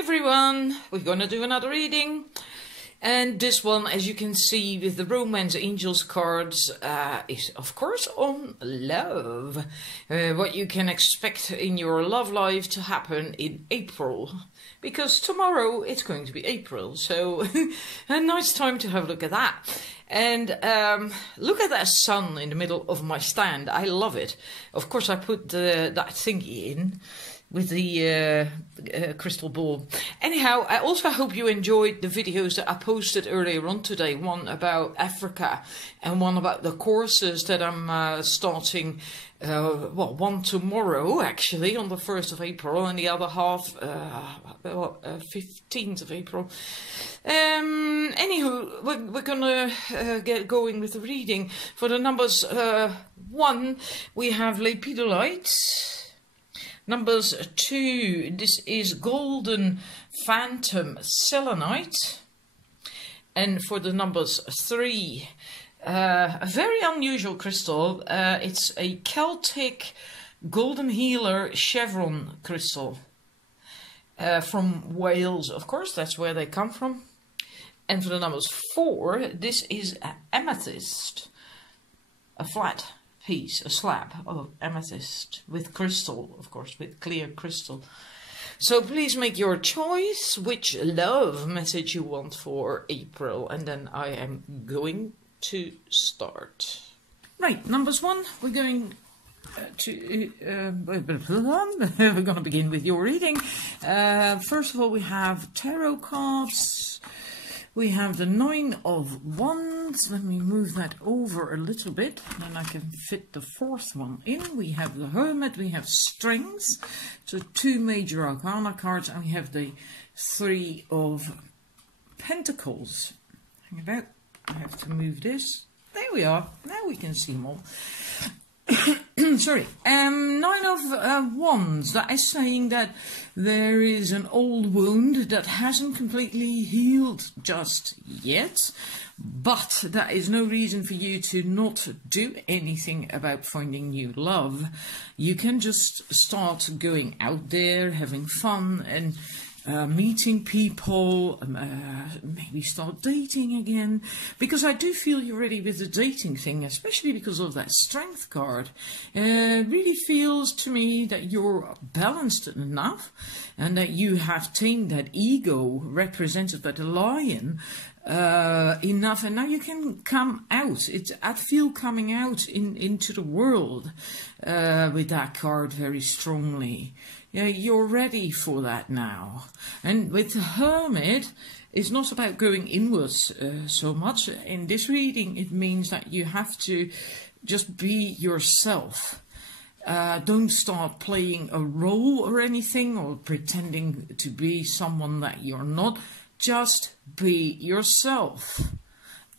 everyone, we're gonna do another reading, and this one, as you can see with the Romance Angels cards, is of course on love. What you can expect in your love life to happen in April, because tomorrow it's going to be April, so a nice time to have a look at that. And look at that sun in the middle of my stand. I love it. Of course I put that thingy in with the crystal ball. Anyhow, I also hope you enjoyed the videos that I posted earlier on today. One about Africa and one about the courses that I'm starting. Well, one tomorrow actually on the 1st of April and the other half 15th of April. Anywho, we're gonna get going with the reading. For the numbers 1, we have Lepidolite. Numbers 2, this is Golden Phantom Selenite. And for the numbers 3, a very unusual crystal. It's a Celtic Golden Healer Chevron crystal. From Wales, of course, that's where they come from. And for the numbers 4, this is amethyst. A flat piece, a slab of amethyst with crystal, of course, with clear crystal. So please make your choice which love message you want for April, and then I am going to start. Right, numbers 1, we're going to we're going to begin with your reading. First of all, we have tarot cards. We have the 9 of Wands. Let me move that over a little bit, then I can fit the 4th one in. We have the Hermit, we have Strings, so 2 major arcana cards, and we have the 3 of Pentacles. Hang about, I have to move this. There we are, now we can see more. Sorry, 9 of Wands, that is saying that there is an old wound that hasn't completely healed just yet, but that is no reason for you to not do anything about finding new love. You can just start going out there, having fun, and meeting people, maybe start dating again, because I do feel you're ready with the dating thing, especially because of that Strength card. Really feels to me that you're balanced enough and that you have tamed that ego represented by the lion enough, and now you can come out. I feel coming out into the world with that card very strongly. Yeah, you're ready for that now. And with the Hermit, it's not about going inwards so much. In this reading, it means that you have to just be yourself. Don't start playing a role or anything, or pretending to be someone that you're not. Just be yourself.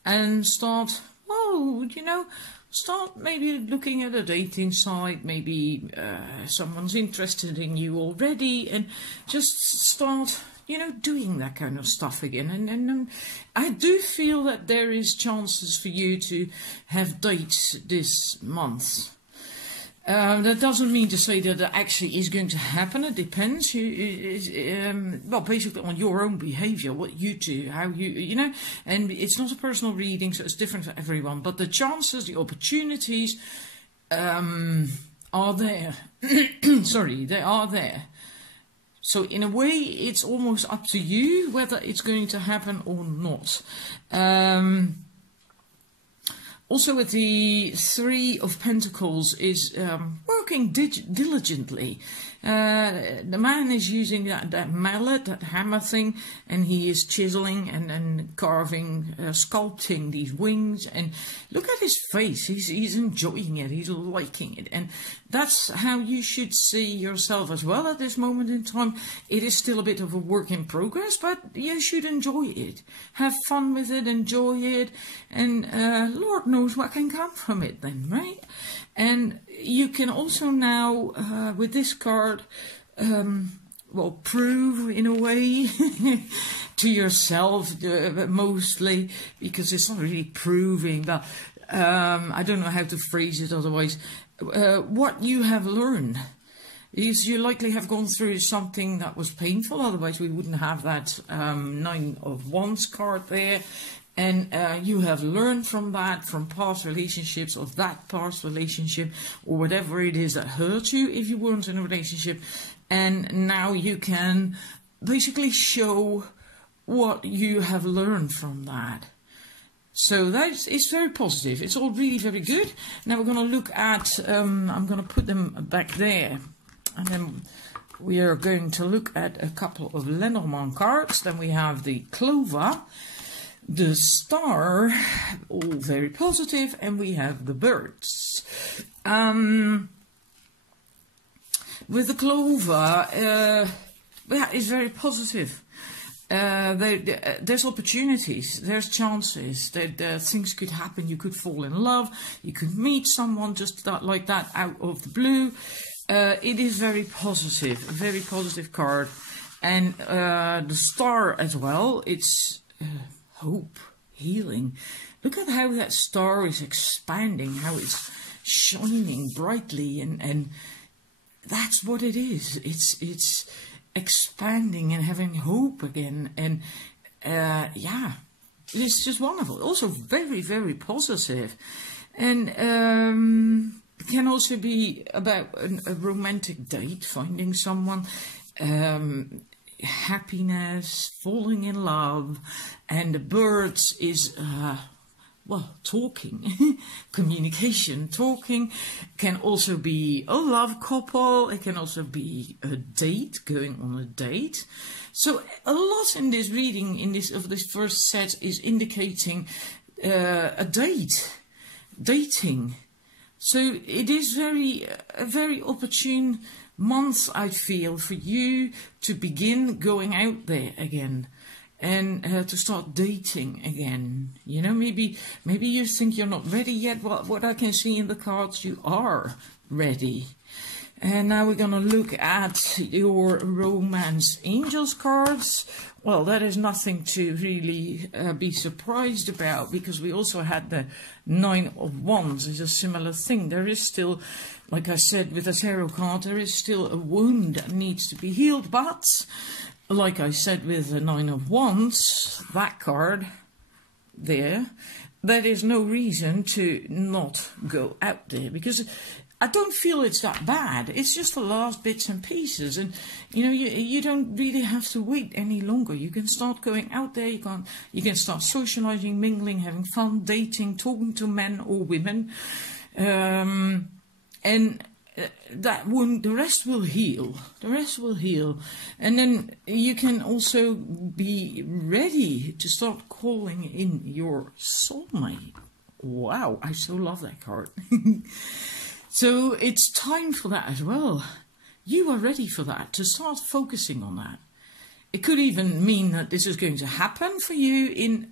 And start, well, you know, start maybe looking at a dating site, maybe someone's interested in you already, and just start, you know, doing that kind of stuff again. And I do feel that there is chances for you to have dates this month. That doesn't mean to say that it actually is going to happen. It depends. Well, basically on your own behavior, what you do, how you know, and it's not a personal reading, so it's different for everyone. But the chances, the opportunities are there. Sorry, they are there. So in a way, it's almost up to you whether it's going to happen or not. Also with the 3 of Pentacles is working diligently. The man is using that mallet, that hammer thing, and he is chiseling and carving, sculpting these wings. And look at his face. He's enjoying it. He's liking it. And that's how you should see yourself as well at this moment in time. It is still a bit of a work in progress, but you should enjoy it. Have fun with it, enjoy it, and Lord knows what can come from it then, right? And you can also now, with this card, well, prove in a way to yourself, mostly, because it's not really proving, but I don't know how to phrase it otherwise, what you have learned is you likely have gone through something that was painful, otherwise we wouldn't have that 9 of Wands card there. And you have learned from that, from past relationships, or that past relationship, or whatever it is that hurt you if you weren't in a relationship. And now you can basically show what you have learned from that. So it's very positive. It's all really very good. Now we're going to look at, I'm going to put them back there. And then we are going to look at a couple of Lenormand cards. Then we have the Clover, the Star, all very positive, and we have the Birds. With the Clover, that is very positive. There's opportunities, there's chances, things could happen. You could fall in love, you could meet someone just like that out of the blue. It is very positive, a very positive card. And the Star as well, it's hope, healing. Look at how that star is expanding, how it's shining brightly, and that's what it is. It's expanding and having hope again, and yeah, it's just wonderful. Also very, very positive. And it can also be about a romantic date, finding someone, happiness, falling in love. And the Birds is well, talking, communication, talking. Can also be a love couple. It can also be a date, going on a date. So a lot in this reading, in this first set, is indicating a date, dating. So it is a very opportune month, I feel, for you to begin going out there again. And to start dating again. You know, maybe you think you're not ready yet. Well, what I can see in the cards, you are ready. And now we're going to look at your Romance Angels cards. Well, that is nothing to really be surprised about, because we also had the 9 of Wands. It's a similar thing. There is still, like I said with the tarot card, there is still a wound that needs to be healed, but like I said with the 9 of Wands, that card there is no reason to not go out there, because I don't feel it's that bad. It's just the last bits and pieces, and you know, you don't really have to wait any longer. You can start going out there. You can start socializing, mingling, having fun, dating, talking to men or women, and that wound, the rest will heal. The rest will heal. And then you can also be ready to start calling in your soulmate. Wow, I so love that card. So it's time for that as well. You are ready for that, to start focusing on that. It could even mean that this is going to happen for you in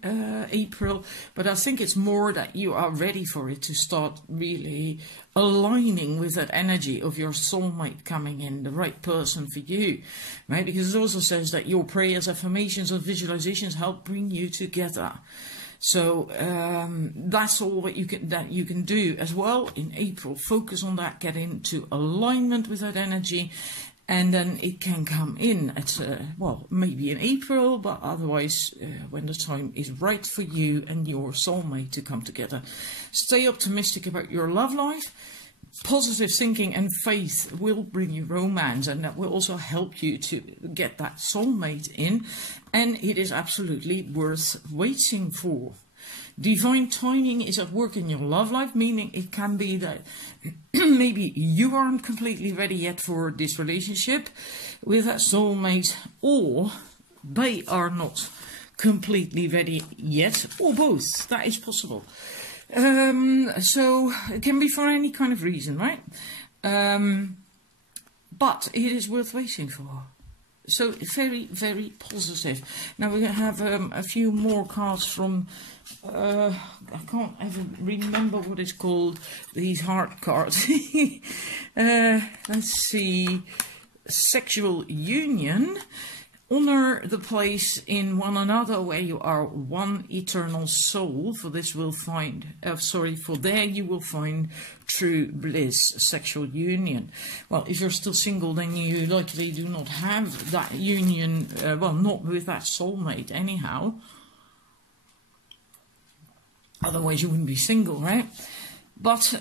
April, but I think it's more that you are ready for it, to start really aligning with that energy of your soulmate coming in, the right person for you, right? Because it also says that your prayers, affirmations, or visualizations help bring you together. So that's all that you can do as well in April. Focus on that, get into alignment with that energy. And then it can come in at, well, maybe in April, but otherwise when the time is right for you and your soulmate to come together. Stay optimistic about your love life. Positive thinking and faith will bring you romance, and that will also help you to get that soulmate in. And it is absolutely worth waiting for. Divine timing is at work in your love life, meaning it can be that maybe you aren't completely ready yet for this relationship with that soulmate, or they are not completely ready yet, or both. That is possible. So it can be for any kind of reason, right? But it is worth waiting for. So very, very positive. Now we're going to have a few more cards from, I can't ever remember what it's called, these heart cards. Let's see, Sexual Union, Honor the place in one another where you are one eternal soul, for this will find, for there you will find true bliss, sexual union. Well, if you're still single, then you likely do not have that union, well, not with that soulmate anyhow. Otherwise you wouldn't be single, right? But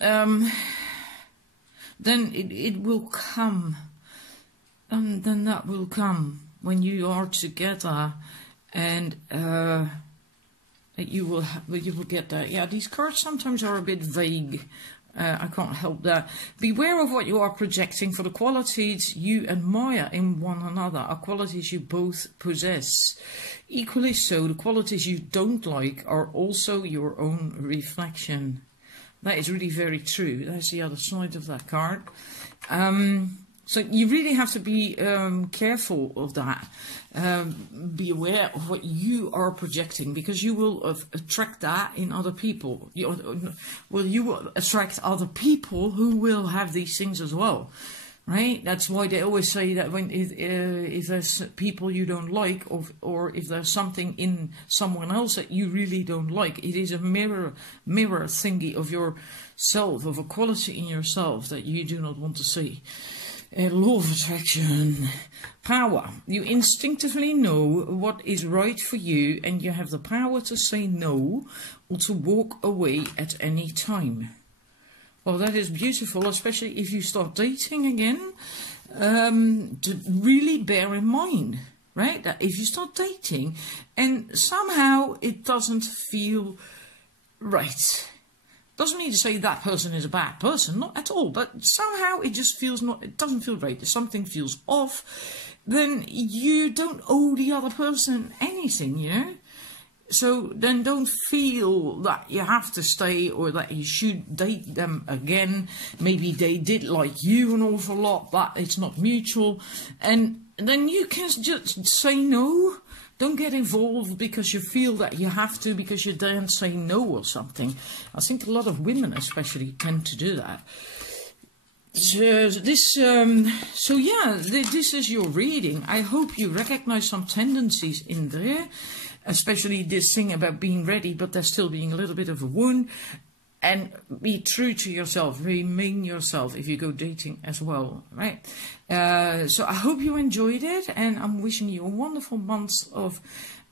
then it will come, and then that will come when you are together, and you will get that. Yeah, these cards sometimes are a bit vague. I can't help that. Beware of what you are projecting, for the qualities you admire in one another are qualities you both possess. Equally so, the qualities you don't like are also your own reflection. That is really very true. That's the other side of that card. So you really have to be careful of that. Be aware of what you are projecting, because you will attract that in other people. You will attract other people who will have these things as well, right? That's why they always say that if there's people you don't like, or if there's something in someone else that you really don't like, it is a mirror thingy of yourself, of a quality in yourself that you do not want to see. Law of attraction. Power. You instinctively know what is right for you, and you have the power to say no or to walk away at any time. Well, that is beautiful, especially if you start dating again. To really bear in mind, right, that if you start dating and somehow it doesn't feel right. Doesn't mean to say that person is a bad person, not at all, but somehow it just feels it doesn't feel right. If something feels off, then you don't owe the other person anything, you know? So then don't feel that you have to stay or that you should date them again. Maybe they did like you an awful lot, but it's not mutual. And then you can just say no. Don't get involved because you feel that you have to, because you don't say no or something. I think a lot of women especially tend to do that. So this is your reading. I hope you recognize some tendencies in there, especially this thing about being ready, but there's still being a little bit of a wound. And be true to yourself, remain yourself if you go dating as well, right? So I hope you enjoyed it, and I'm wishing you a wonderful month of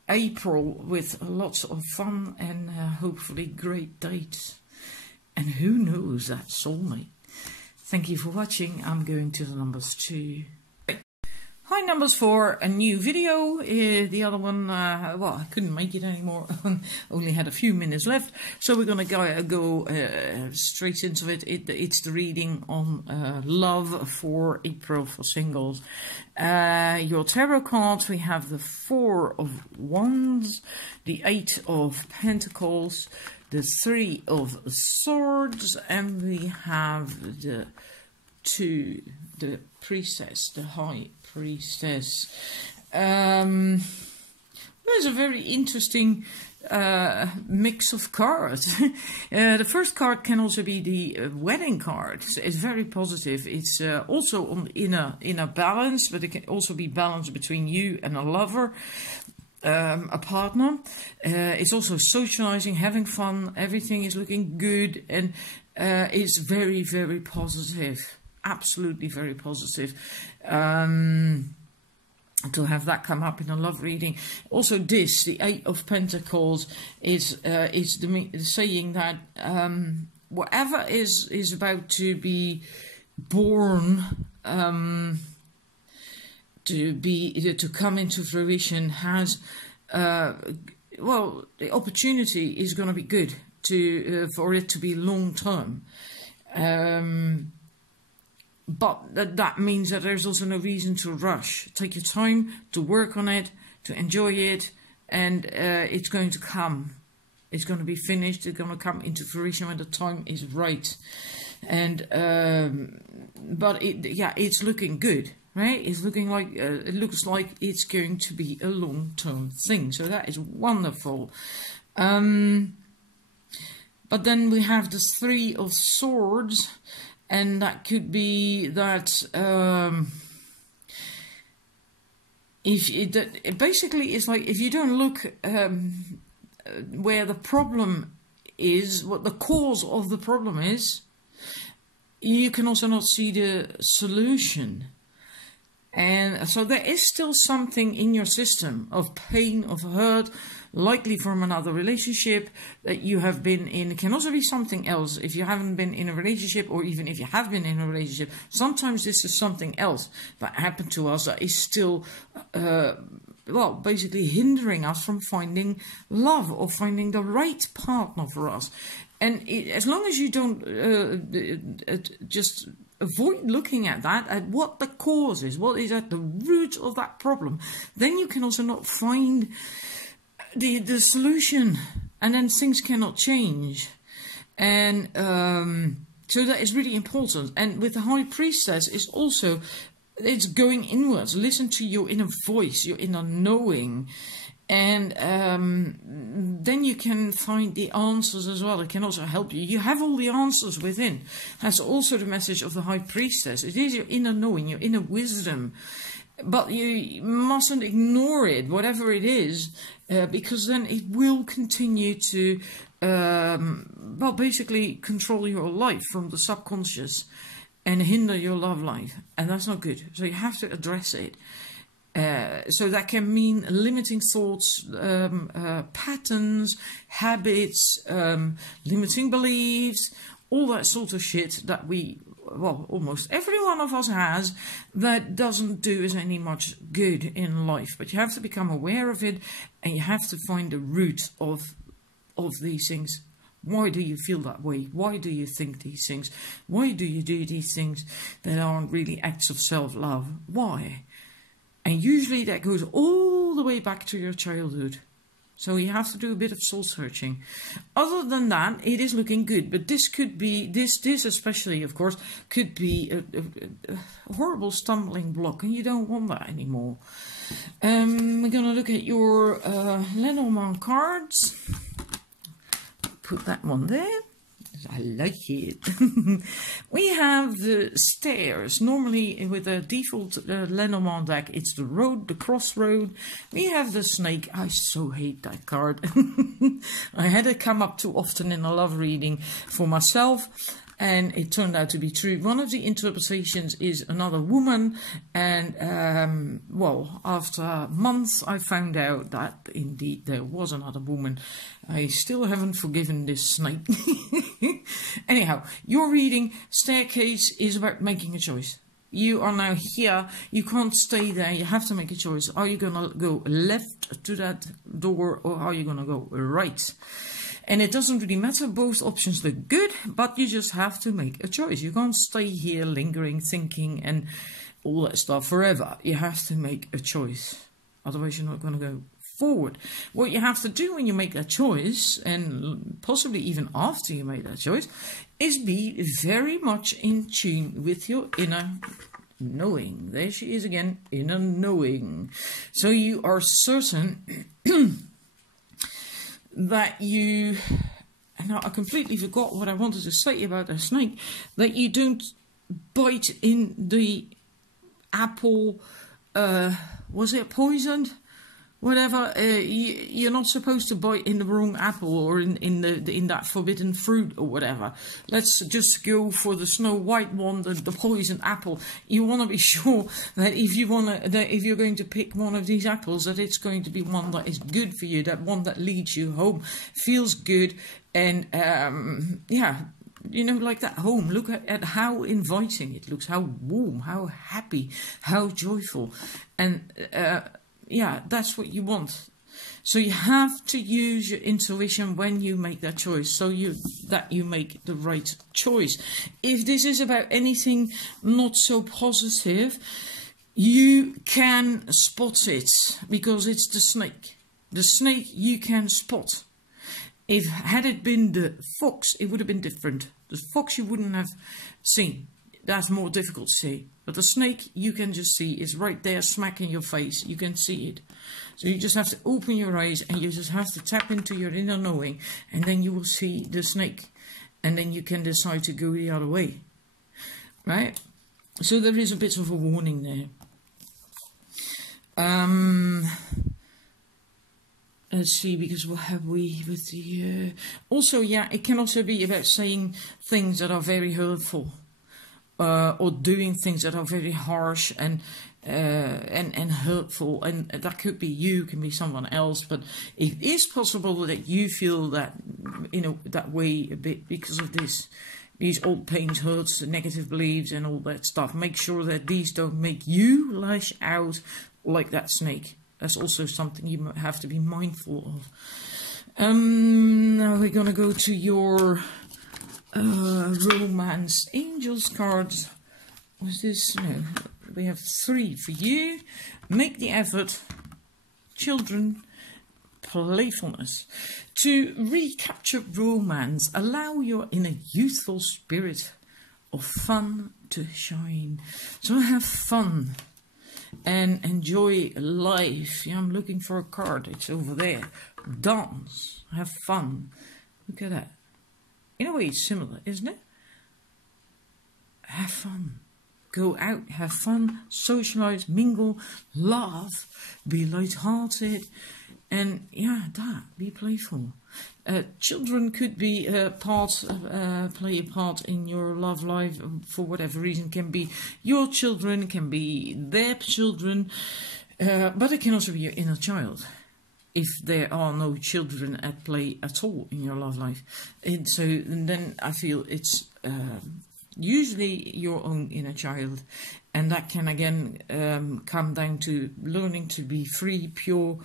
April with lots of fun and hopefully great dates. And who knows, that soulmate. Thank you for watching. I'm going to the numbers 2. Hi numbers, for a new video. The other one, well, I couldn't make it anymore. Only had a few minutes left, so we're gonna go straight into it. It's the reading on love for April for singles. Your tarot cards, we have the 4 of Wands, the 8 of Pentacles, the 3 of Swords, and we have the 2, the Priestess, the High Priestess. There's a very interesting mix of cards. The first card can also be the wedding card. So it's very positive. It's also in a balance, but it can also be balance between you and a lover, a partner. It's also socializing, having fun. Everything is looking good, and it's very, very positive. Absolutely very positive. To have that come up in a love reading. Also this, the 8 of Pentacles, is saying that whatever is about to be born, to come into fruition, has well, the opportunity is going to be good for it to be long term. But that means that there's also no reason to rush. Take your time to work on it, to enjoy it, and it's going to come. It's going to be finished. It's going to come into fruition when the time is right. And but it's looking good, right? It's looking like it looks like it's going to be a long-term thing. So that is wonderful. But then we have the 3 of Swords. And that could be that, basically it's like if you don't look where the problem is, what the cause of the problem is, you can also not see the solution. And so there is still something in your system of pain, of hurt, likely from another relationship that you have been in. It can also be something else if you haven't been in a relationship, or even if you have been in a relationship. Sometimes this is something else that happened to us that is still, well, basically hindering us from finding love or finding the right partner for us. And as long as you don't just avoid looking at that, at what the cause is, what is at the root of that problem, then you can also not find the solution, and then things cannot change. And so that is really important. And with the High Priestess, it's also, it's going inwards. Listen to your inner voice, your inner knowing. And then you can find the answers as well. It can also help you. You have all the answers within. That's also the message of the High Priestess. It is your inner knowing, your inner wisdom. But you mustn't ignore it, whatever it is, because then it will continue to, well, basically control your life from the subconscious and hinder your love life. And that's not good. So you have to address it. So that can mean limiting thoughts, patterns, habits, limiting beliefs, all that sort of shit that we, well, almost every one of us has, that doesn't do us any much good in life. But you have to become aware of it, and you have to find the root of these things. Why do you feel that way? Why do you think these things? Why do you do these things that aren't really acts of self-love? Why? And usually that goes all the way back to your childhood. So you have to do a bit of soul searching. Other than that, it is looking good. But this could be, this especially, of course, could be a horrible stumbling block. And you don't want that anymore. We're going to look at your Lenormand cards. Put that one there. I like it. We have the stairs. Normally with a default Lenormand deck, it's the road, the crossroad. We have the snake. I so hate that card. I had it come up too often in a love reading for myself, and it turned out to be true. One of the interpretations is another woman, and well, after months I found out that indeed there was another woman. I still haven't forgiven this snake. Anyhow, your reading, staircase, is about making a choice. You are now here. You can't stay there. You have to make a choice. Are you going to go left to that door, or are you going to go right? And it doesn't really matter. Both options look good, but you just have to make a choice. You can't stay here lingering, thinking, and all that stuff forever. You have to make a choice. Otherwise, you're not going to go forward. What you have to do when you make that choice, and possibly even after you make that choice, is be very much in tune with your inner knowing. There she is again, inner knowing. So you are certain that you, and now I completely forgot what I wanted to say about the snake, that you don't bite in the apple, was it poisoned? Whatever, you're not supposed to bite in the wrong apple, or in that forbidden fruit or whatever. Let's just go for the Snow White one, the poisoned apple. You want to be sure that if you're going to pick one of these apples, that it's going to be one that is good for you, that one that leads you home, feels good, and yeah. You know, like that home. Look at how inviting it looks, how warm, how happy, how joyful, and yeah, that's what you want. So you have to use your intuition when you make that choice, so that you make the right choice. If this is about anything not so positive, you can spot it, because it's the snake. The snake you can spot. Had it been the fox, it would have been different. The fox you wouldn't have seen. That's more difficult to see. But the snake you can just see is right there, smack in your face. You can see it. So you just have to open your eyes, and you just have to tap into your inner knowing, and then you will see the snake. And then you can decide to go the other way. Right? So there is a bit of a warning there. Let's see, because what have we with the... also, yeah, it can also be about saying things that are very hurtful, or doing things that are very harsh and hurtful, and that could be you, can be someone else, but it is possible that you feel that, that way a bit because of these old pains, hurts, negative beliefs and all that stuff. Make sure that these don't make you lash out like that snake. That's also something you have to be mindful of. Now we're going to go to your romance angels cards. What's this? No, we have 3 for you. Make the effort. Children. Playfulness. To recapture romance, allow your inner youthful spirit of fun to shine. So have fun and enjoy life. Yeah, I'm looking for a card. It's over there. Dance. Have fun. Look at that. In a way, it's similar, isn't it? Have fun. Go out, have fun, socialize, mingle, laugh, be light-hearted, and yeah, be playful. Children could be play a part in your love life for whatever reason. Can be your children, can be their children, but it can also be your inner child, if there are no children at play at all in your love life. And then I feel it's usually your own inner child, and that can again come down to learning to be free, pure,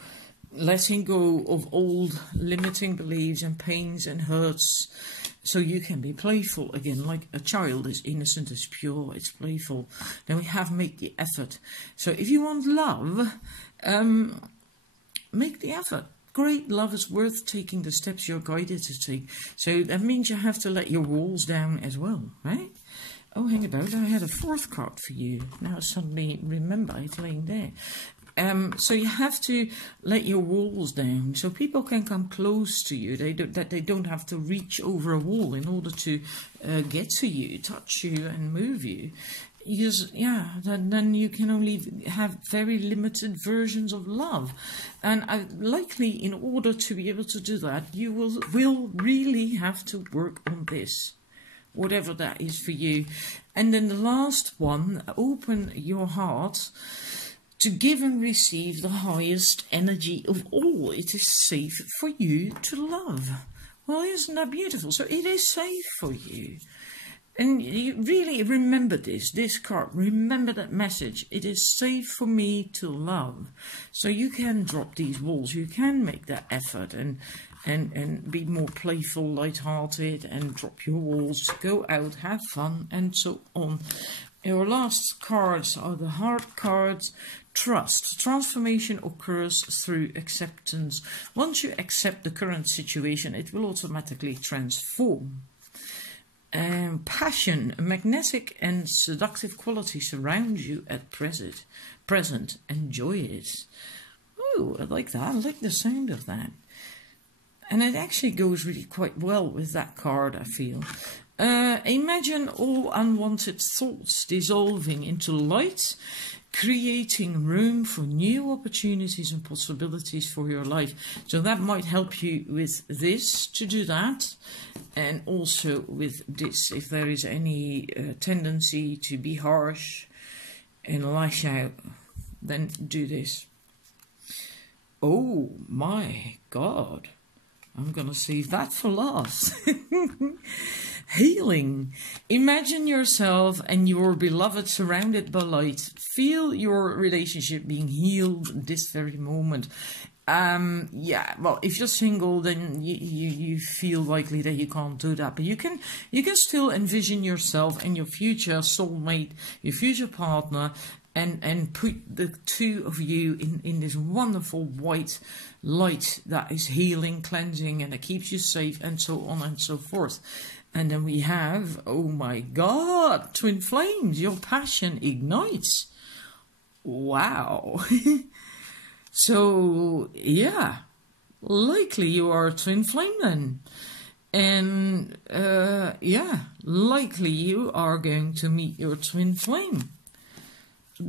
letting go of old limiting beliefs and pains and hurts, so you can be playful again, like a child is innocent, it's pure, it's playful. Then we have make the effort. So if you want love, make the effort. Great love is worth taking the steps you're guided to take. So that means you have to let your walls down as well, right? Oh, hang about, I had a 4th card for you. Now I suddenly remember it's laying there. So you have to let your walls down, so people can come close to you. They don't have to reach over a wall in order to get to you, touch you, and move you. Because then you can only have very limited versions of love, and likely in order to be able to do that, you will really have to work on this, whatever that is for you. And then the last one, open your heart to give and receive the highest energy of all. It is safe for you to love. Well, isn't that beautiful? So it is safe for you. And you really remember this card. Remember that message. It is safe for me to love. So you can drop these walls. You can make that effort and be more playful, light-hearted, and drop your walls. Go out, have fun, and so on. Your last cards are the heart cards. Trust. Transformation occurs through acceptance. Once you accept the current situation, it will automatically transform. Passion. A magnetic and seductive quality surrounds you at present. Enjoy it. Oh, I like that. I like the sound of that. And it actually goes really quite well with that card, I feel. Imagine all unwanted thoughts dissolving into light, creating room for new opportunities and possibilities for your life. So that might help you with this, to do that, and also with this, if there is any tendency to be harsh and lash out, then do this. Oh my God, I'm going to save that for last. Healing. Imagine yourself and your beloved surrounded by light. Feel your relationship being healed this very moment. Well, if you're single, then you feel likely that you can't do that. But you can still envision yourself and your future soulmate, your future partner, and put the two of you in this wonderful white light that is healing, cleansing, and it keeps you safe, and so on and so forth. And then we have, oh my God, twin flames. Your passion ignites. Wow. So, yeah, likely you are a twin flame then. And, likely you are going to meet your twin flame.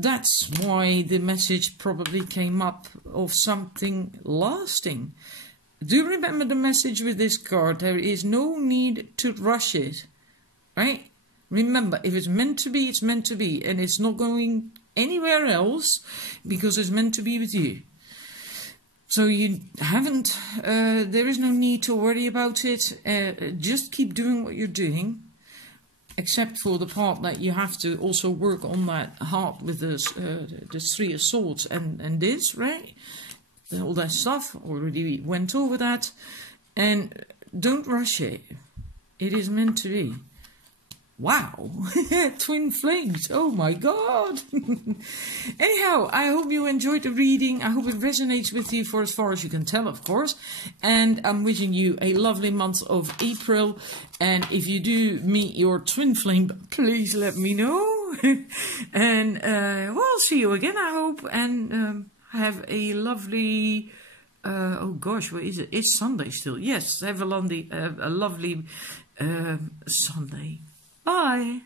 that's why the message probably came up of something lasting. Do remember the message with this card. There is no need to rush it, right? Remember, if it's meant to be, it's meant to be. And it's not going anywhere else because it's meant to be with you. So you haven't, there is no need to worry about it. Just keep doing what you're doing. Except for the part that you have to also work on that heart with the Three of Swords and this, right? All that stuff, already went over that. And don't rush it. It is meant to be. Wow, twin flames, oh my god. Anyhow, I hope you enjoyed the reading. I hope it resonates with you for as far as you can tell, of course. And I'm wishing you a lovely month of April. And if you do meet your twin flame, please let me know. And well, see you again, I hope. And have a lovely... oh gosh, what is it? It's Sunday still. Yes, have a lovely Sunday. Bye.